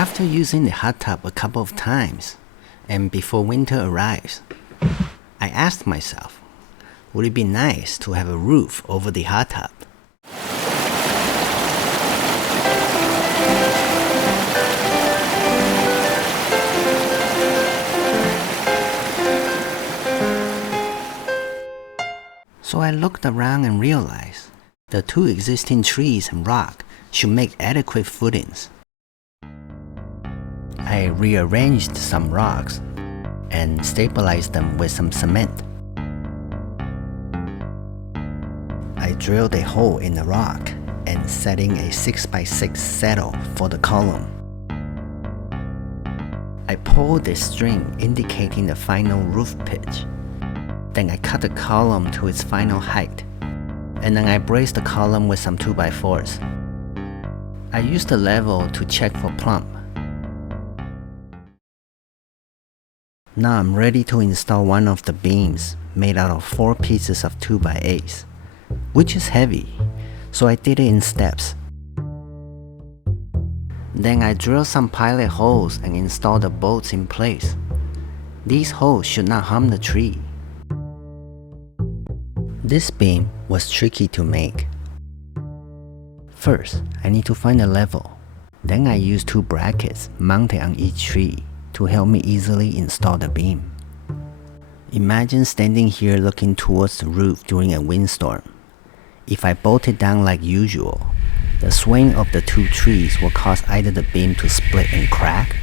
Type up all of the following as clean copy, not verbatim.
After using the hot tub a couple of times, and before winter arrives, I asked myself, would it be nice to have a roof over the hot tub? So I looked around and realized the two existing trees and rock should make adequate footings. I rearranged some rocks and stabilized them with some cement. I drilled a hole in the rock and setting a 6x6 saddle for the column. I pulled a string indicating the final roof pitch. Then I cut the column to its final height, and then I braced the column with some 2x4s. I used the level to check for plumb. Now I'm ready to install one of the beams made out of 4 pieces of 2x8s, which is heavy, so I did it in steps. Then I drilled some pilot holes and installed the bolts in place. These holes should not harm the tree. This beam was tricky to make. First, I need to find a level. Then I used 2 brackets mounted on each tree to help me easily install the beam. Imagine standing here looking towards the roof during a windstorm. If I bolt it down like usual, the swing of the 2 trees will cause either the beam to split and crack,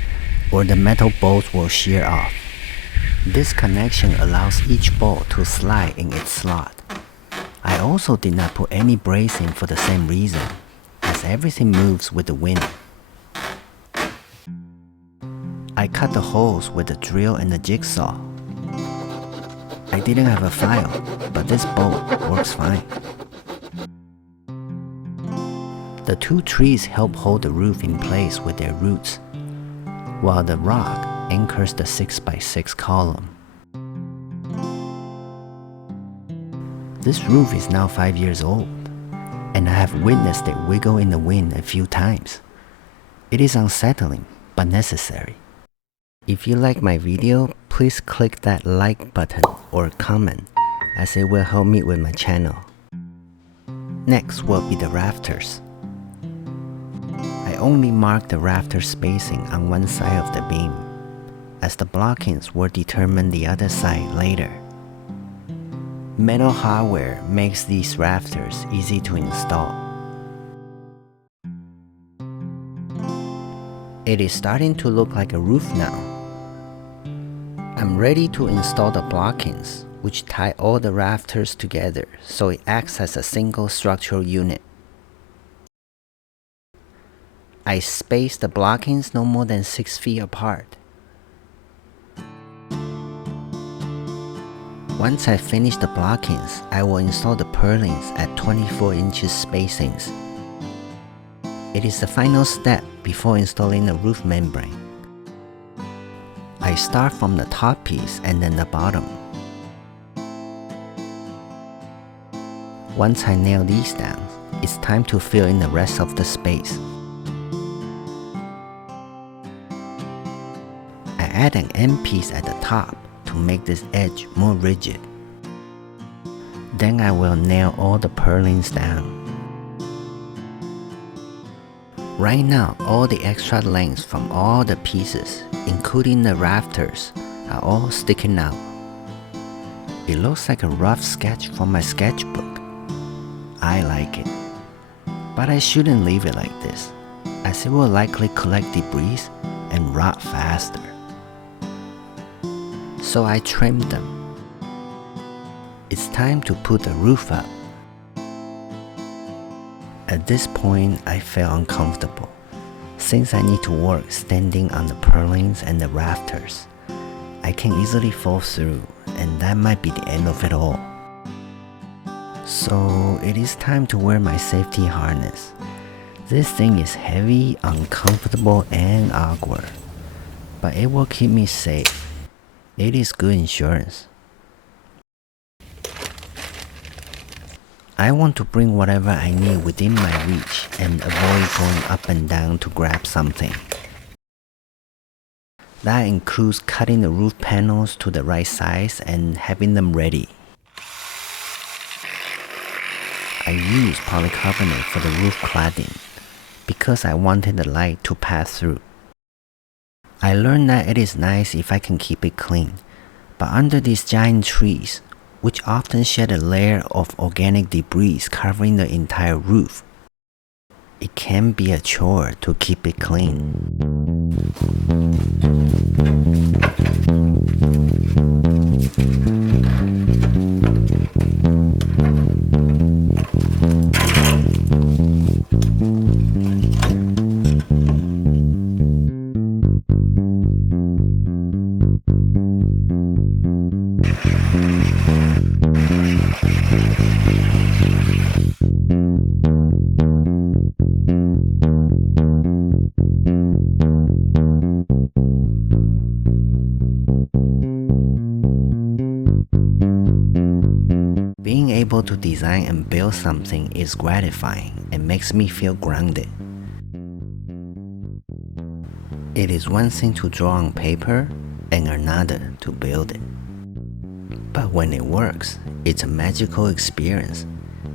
or the metal bolts will shear off. This connection allows each bolt to slide in its slot. I also did not put any bracing for the same reason, as everything moves with the wind. I cut the holes with the drill and the jigsaw. I didn't have a file, but this bolt works fine. The 2 trees help hold the roof in place with their roots, while the rock anchors the 6x6 column. This roof is now 5 years old, and I have witnessed it wiggle in the wind a few times. It is unsettling, but necessary. If you like my video, please click that like button or comment, as it will help me with my channel. Next will be the rafters. I only marked the rafter spacing on one side of the beam, as the blockings will determine the other side later. Metal hardware makes these rafters easy to install. It is starting to look like a roof now. I'm ready to install the blockings, which tie all the rafters together so it acts as a single structural unit. I spaced the blockings no more than 6 feet apart. Once I finish the blockings, I will install the purlins at 24 inches spacings. It is the final step before installing the roof membrane. I start from the top piece and then the bottom. Once I nail these down, it's time to fill in the rest of the space. I add an end piece at the top to make this edge more rigid. Then I will nail all the purlins down. Right now, all the extra lengths from all the pieces, including the rafters, are all sticking out. It looks like a rough sketch from my sketchbook. I like it. But I shouldn't leave it like this, as it will likely collect debris and rot faster. So I trimmed them. It's time to put the roof up. At this point, I felt uncomfortable, since I need to work standing on the purlins and the rafters. I can easily fall through, and that might be the end of it all. So it is time to wear my safety harness. This thing is heavy, uncomfortable, and awkward, but it will keep me safe. It is good insurance. I want to bring whatever I need within my reach and avoid going up and down to grab something. That includes cutting the roof panels to the right size and having them ready. I use polycarbonate for the roof cladding because I wanted the light to pass through. I learned that it is nice if I can keep it clean, but under these giant trees, which often shed a layer of organic debris covering the entire roof, it can be a chore to keep it clean. Being able to design and build something is gratifying and makes me feel grounded. It is one thing to draw on paper and another to build it. But when it works, it's a magical experience,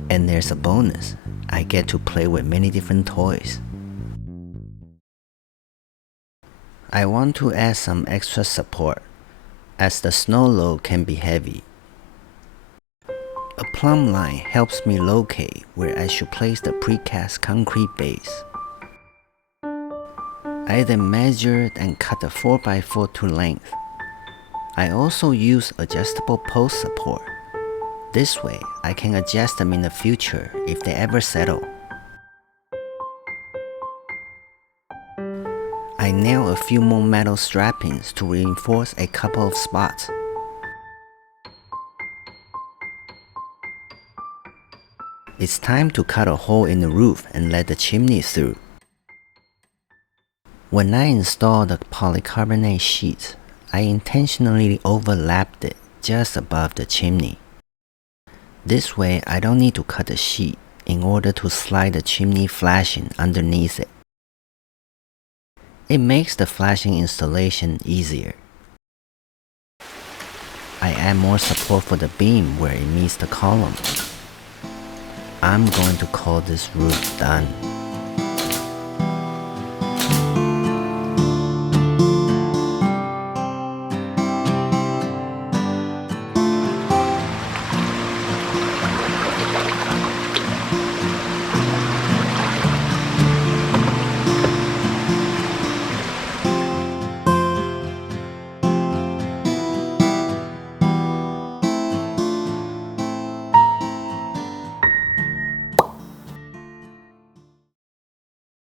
and there's a bonus. I get to play with many different toys. I want to add some extra support, as the snow load can be heavy. A plumb line helps me locate where I should place the precast concrete base. I then measured and cut a 4x4 to length. I also use adjustable post support. This way, I can adjust them in the future if they ever settle. I nail a few more metal strappings to reinforce a couple of spots. It's time to cut a hole in the roof and let the chimney through. When I installed the polycarbonate sheets, I intentionally overlapped it just above the chimney. This way, I don't need to cut the sheet in order to slide the chimney flashing underneath it. It makes the flashing installation easier. I add more support for the beam where it meets the column. I'm going to call this roof done.